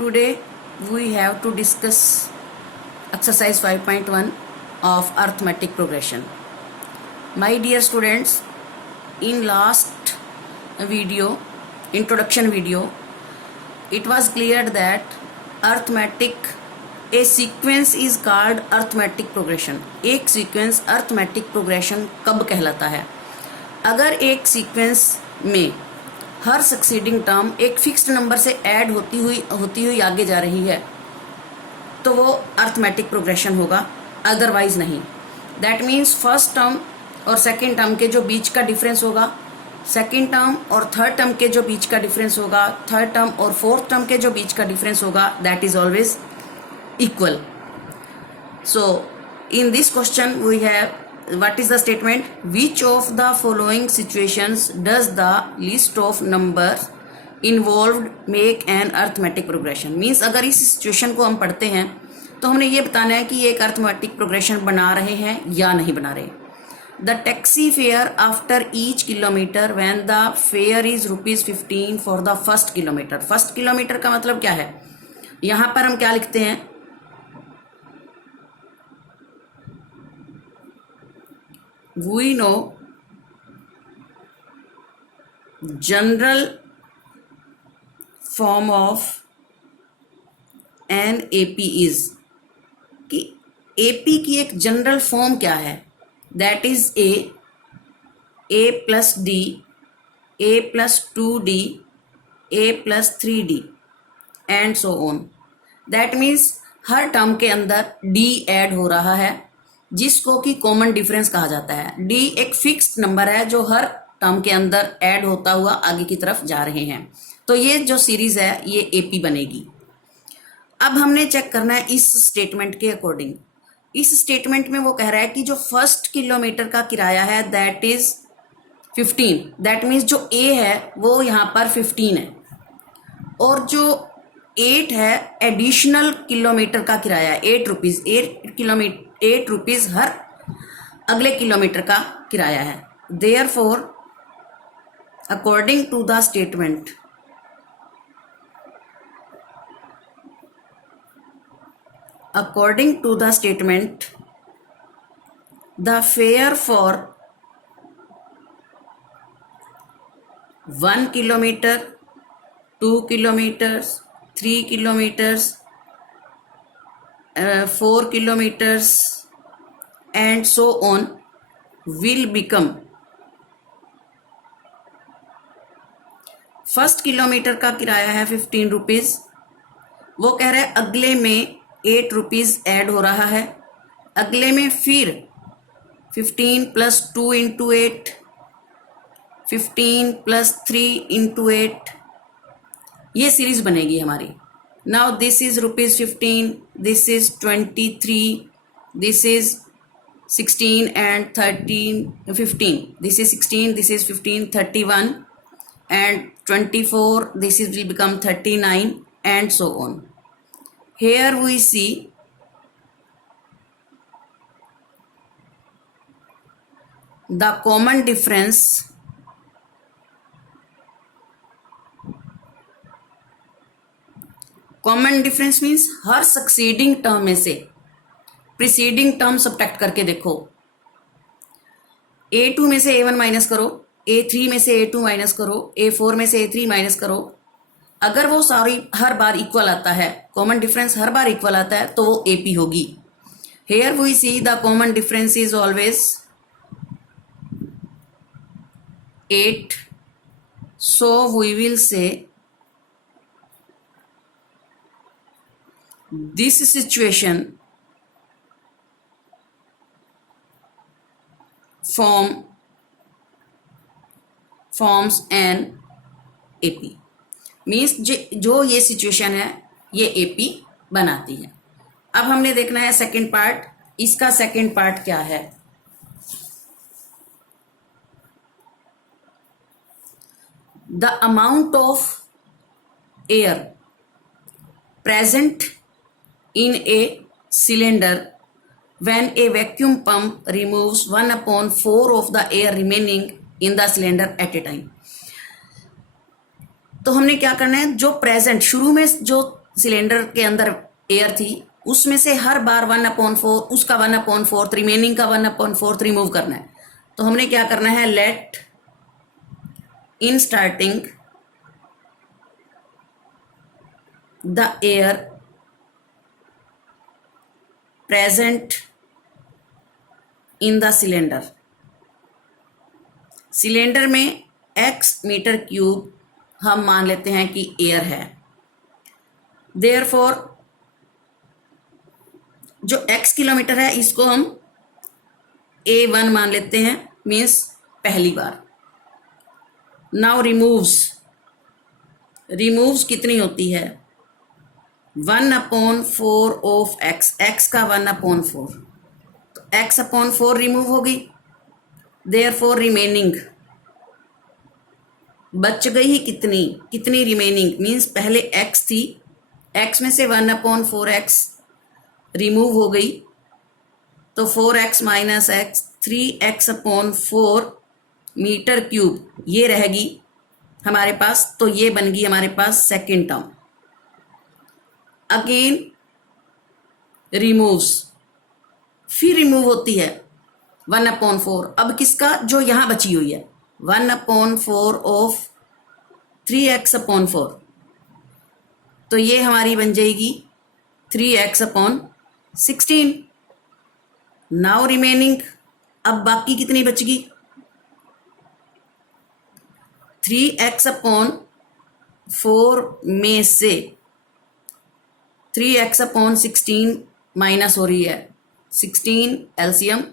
Today we have to discuss exercise 5.1 of arithmetic progression. My dear students, in last video, introduction video, it was clear that a sequence is called arithmetic progression. एक sequence arithmetic progression कब कहलाता है? अगर एक sequence में हर succeeding term एक fixed number से ऐड होती हुई आगे जा रही है तो वो अर्थमेटिक प्रोग्रेशन होगा, अदरवाइज नहीं. दैट मीन्स फर्स्ट टर्म और सेकेंड टर्म के जो बीच का डिफरेंस होगा, सेकेंड टर्म और थर्ड टर्म के जो बीच का डिफरेंस होगा, थर्ड टर्म और फोर्थ टर्म के जो बीच का डिफरेंस होगा, that is always equal. So in this question we have what is the statement? Which of the following situations does the list of numbers involved make an arithmetic progression? Means अगर इस situation को हम पढ़ते हैं तो हमने ये बताना है कि ये एक अर्थमेटिक प्रोग्रेशन बना रहे हैं या नहीं बना रहे. The taxi fare after each kilometer when the fare is ₹15 for the first kilometer. First kilometre का मतलब क्या है? यहाँ पर हम क्या लिखते हैं? We know general form of an AP is कि AP की एक जनरल फॉर्म क्या है? That is A plus D, A plus 2D, A plus 3D and so on. That means her term के अंदर D ऐड हो रहा है जिसको कि कॉमन डिफरेंस कहा जाता है. D एक फिक्स्ड नंबर है जो हर टर्म के अंदर ऐड होता हुआ आगे की तरफ जा रहे हैं. तो ये जो सीरीज है ये AP बनेगी. अब हमने चेक करना है इस स्टेटमेंट के अकॉर्डिंग. इस स्टेटमेंट में वो कह रहा है कि जो फर्स्ट किलोमीटर का किराया है दैट इज 15. दैट मीन्स जो A है वो यहाँ पर 15 है और जो 8 है एडिशनल किलोमीटर का किराया, 8 रुपीज, 8 रुपीज हर अगले किलोमीटर का किराया है. Therefore according to the statement the fare for 1 kilometer, 2 kilometers, 3 kilometers, 4 kilometers and so on will become, first kilometre का किराया है 15 रुपीज. वो कह रहे हैं अगले में 8 रुपीज ऐड हो रहा है, अगले में फिर 15 plus 2 into 8, 15 plus 3 into 8, ये सीरीज बनेगी हमारी. Now this is ₹15, this is 23, this is 16 and 13, 15, this is 16, this is 15, 31 and 24, this is will become 39 and so on. Here we see the common difference means her succeeding term में से preceding term subtract करके देखो. A2 में से A1 minus करो, A3 में से A2 minus करो, A4 में से A3 माइनस करो. अगर वो सारी हर बार इक्वल आता है, कॉमन डिफरेंस हर बार इक्वल आता है तो वो AP होगी. Here we see the common difference is always 8. So we will say this situation forms an AP. Means जो ये सिचुएशन है ये AP बनाती है. अब हमने देखना है सेकेंड पार्ट. इसका सेकेंड पार्ट क्या है? The amount of air present in a cylinder when a vacuum pump removes 1/4 of the air remaining in the cylinder at a time. तो हमने क्या करना है, जो प्रेजेंट शुरू में जो सिलेंडर के अंदर एयर थी, उसमें से हर बार 1/4 उसका 1/4 रिमेनिंग का 1/4 रिमूव करना है। तो हमने क्या करना है, let in starting the air present in the cylinder. Cylinder में x मीटर क्यूब हम मान लेते हैं कि एयर है। देयरफॉर जो x किलोमीटर है इसको हम A1 मान लेते हैं, मीन्स पहली बार। नाउ रिमूव्स कितनी होती है, 1/4 ऑफ x का 1/4, तो x/4 रिमूव होगी। देयरफॉर रिमेनिंग बच गई ही कितनी रिमेनिंग, मीन्स पहले x थी, x में से 1/4x रिमूव हो गई, तो 4x minus x 3x/4 metre cube ये रहेगी हमारे पास। तो ये बन गई हमारे पास सेकेंड टर्म। अगेन रिमूव्स, फिर रिमूव होती है 1/4, अब किसका, जो यहाँ बची हुई है 1/4 ऑफ 3x/4, तो ये हमारी बन जाएगी 3x/16। नाउ रिमेनिंग, अब बाकी कितनी बच गई, 3x/4 में से 3x/16 माइनस हो रही है, 16 एलसीएम,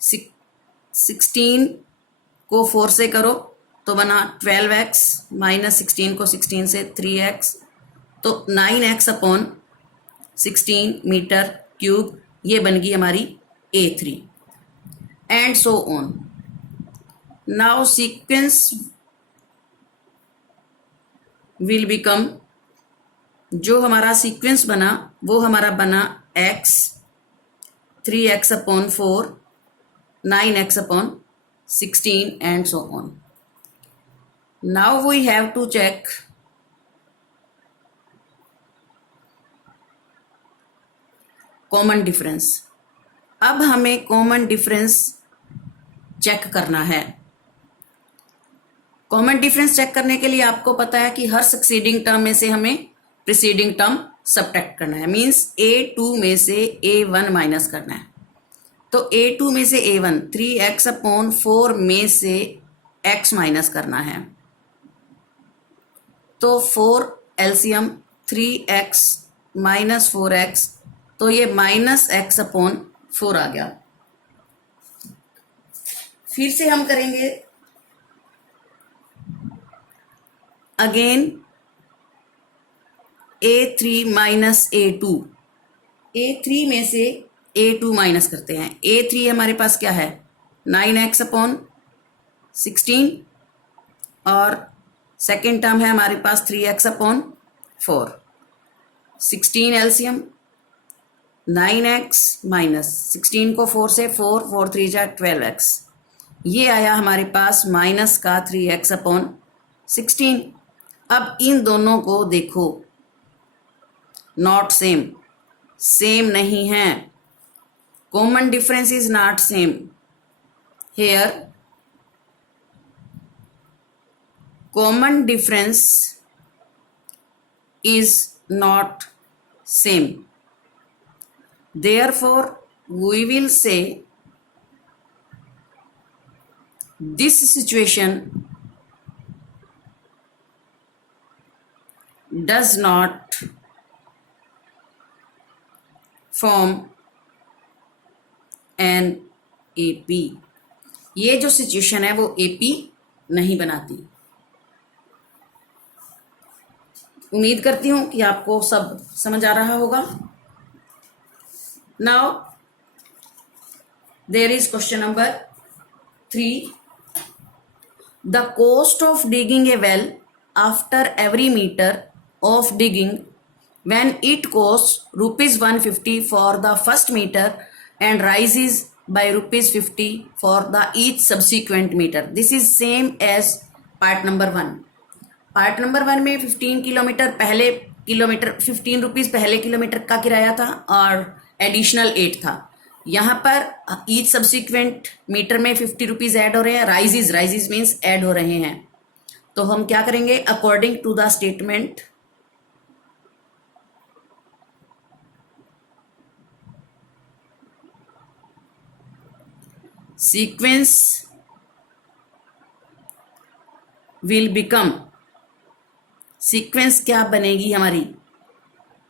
16 को 4 से करो तो बना 12x, माइनस 16 को 16 से 3x, तो 9x/16 मीटर क्यूब ये बन गई हमारी A3 and so on. Now sequence will become, जो हमारा सीक्वेंस बना वो हमारा बना x 3x/4 9x/16 and so on. Now we have to check common difference. अब हमें कॉमन डिफरेंस चेक करना है। कॉमन डिफरेंस चेक करने के लिए आपको पता है कि हर सक्सीडिंग टर्म में से हमें प्रीसीडिंग टर्म सबट्रैक्ट करना है, मीन्स A2 में से A1 माइनस करना है। तो A2 में से A1 3x/4 में से x माइनस करना है, तो 4 एलसीएम 3x माइनस 4x, तो ये -x/4 आ गया। फिर से हम करेंगे again A3 minus A2, A3 में से A2 माइनस करते हैं। A3 हमारे पास क्या है 9x/16 और सेकेंड टर्म है हमारे पास 3x/4, 16 एलसीएम 9x माइनस 16 को 4 से 4 3 जा 12x, ये आया हमारे पास माइनस का 3x/16। अब इन दोनों को देखो, नॉट सेम, सेम नहीं है, common difference is not same here. Common difference is not same, therefore we will say this situation does not form an AP। ये जो सिचुएशन है वो AP नहीं बनाती। उम्मीद करती हूं कि आपको सब समझ आ रहा होगा। Now there is question number 3. The cost of digging a well after every meter of digging, when it costs ₹150 for the first meter and rises by ₹50 for the each subsequent meter. This is same as part number 1. Part number 1 में 15 kilometre पहले kilometre 15 rupees पहले kilometre का किराया था और additional 8 था। यहाँ पर ईच सब्सिक्वेंट मीटर में 50 रुपीज ऐड हो रहे हैं। राइजिज मीन्स ऐड हो रहे हैं। तो हम क्या करेंगे, according to the statement sequence will become, sequence क्या बनेगी हमारी,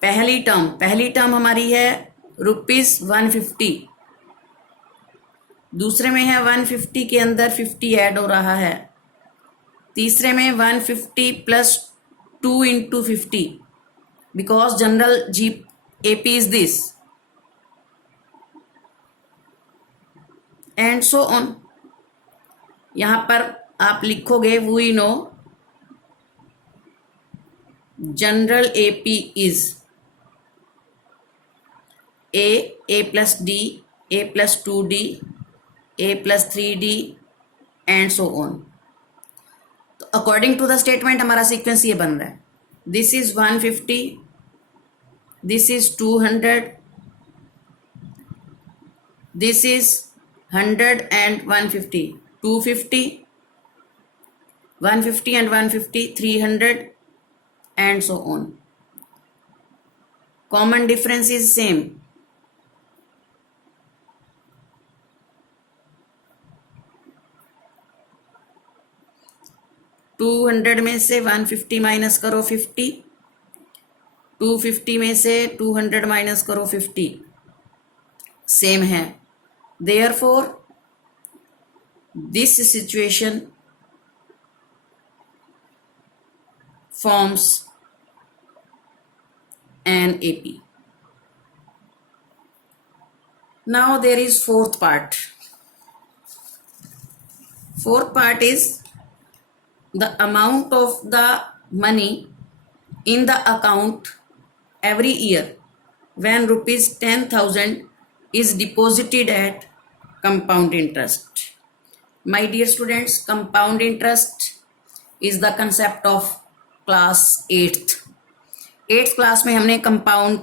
पहली टर्म हमारी है ₹150, दूसरे में है 150 के अंदर 50 ऐड हो रहा है, तीसरे में 150 प्लस 2 इंटू 50 बिकॉज जनरल जी AP is this and so on. यहां पर आप लिखोगे we know general AP is a plus d, a plus 2D, a plus 3D and so on. तो अकॉर्डिंग टू द स्टेटमेंट हमारा sequence ये बन रहा है, this is 150, this is 200, this is 100 and 150, 250, 150 and 150, 300 and so on. Common difference is same. To 200 में से 150 minus करो 50, 250 में से 200 माइनस करो 50, सेम है। Therefore, this situation forms an AP. Now there is fourth part. Fourth part is the amount of the money in the account every year when ₹10,000 is deposited at compound interest. My dear students, compound interest is the concept of class 8th. 8th class में हमने compound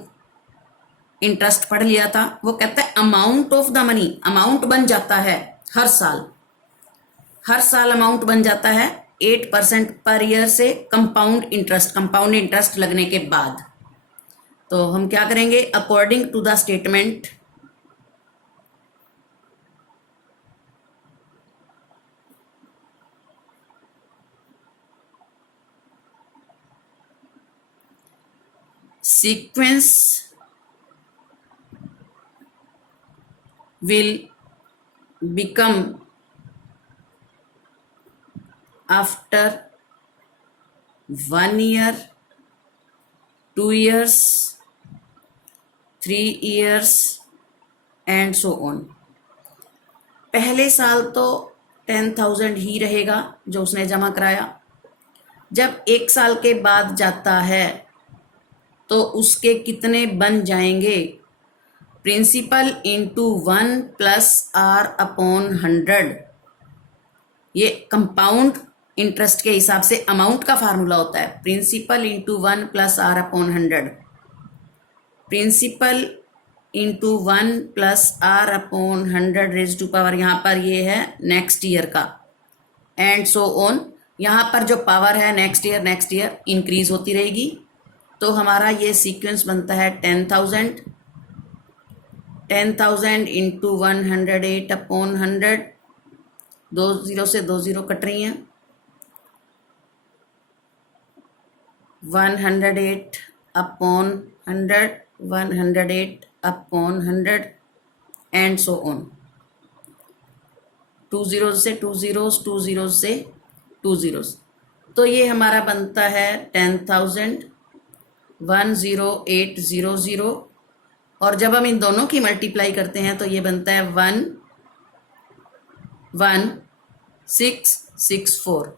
interest पढ़ लिया था। वो कहता है amount of the money, amount बन जाता है हर साल अमाउंट बन जाता है 8% पर ईयर से कंपाउंड इंटरेस्ट लगने के बाद। तो हम क्या करेंगे, according to the statement sequence will become after 1 year, 2 years, 3 years and so on. पहले साल तो 10,000 ही रहेगा जो उसने जमा कराया। जब 1 साल के बाद जाता है तो उसके कितने बन जाएंगे, principal into 1 plus R upon 100। ये कंपाउंड इंटरेस्ट के हिसाब से अमाउंट का फार्मूला होता है, principal into 1 plus R upon 100, principal into 1 plus R upon 100 raise to power, यहाँ पर ये है नेक्स्ट ईयर का एंड सो ऑन। यहाँ पर जो पावर है नेक्स्ट ईयर इंक्रीज होती रहेगी। तो हमारा ये सीक्वेंस बनता है 10,000 इंटू 108 अपॉन 100, 2 0 से 2 0 कट रही हैं, 108 upon 100, 108 upon 100 and so on. 2 0 से 2 zeros, 2 0 से 2 zeros। तो ये हमारा बनता है 10,000 10800 और जब हम इन दोनों की मल्टीप्लाई करते हैं तो ये बनता है 11664।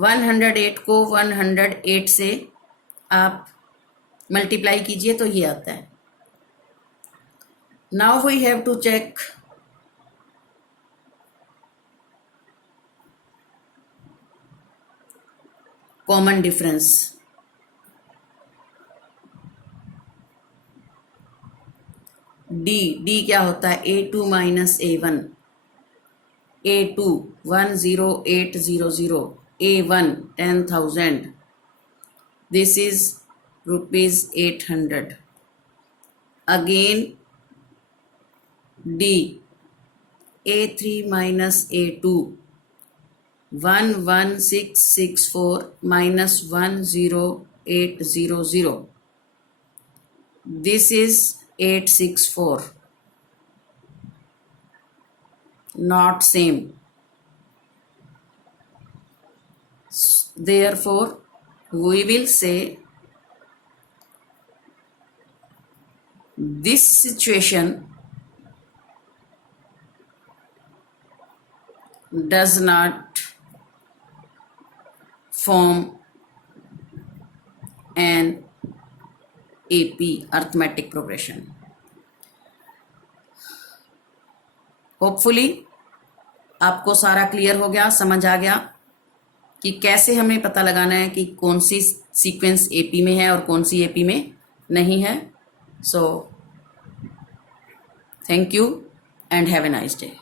108 को 108 से आप मल्टीप्लाई कीजिए तो ये आता है। Now we have to check common difference. D क्या होता है, A2 minus A1, A2 10800, A1 10,000, this is rupees 800. Again D, A3 minus A2 11664 minus 10800, this is 864, not same. Therefore we will say this situation does not form an AP arithmetic progression. Hopefully आपको सारा clear हो गया, समझ आ गया कि कैसे हमें पता लगाना है कि कौन सी सीक्वेंस AP में है और कौन सी AP में नहीं है. So thank you and have a nice day.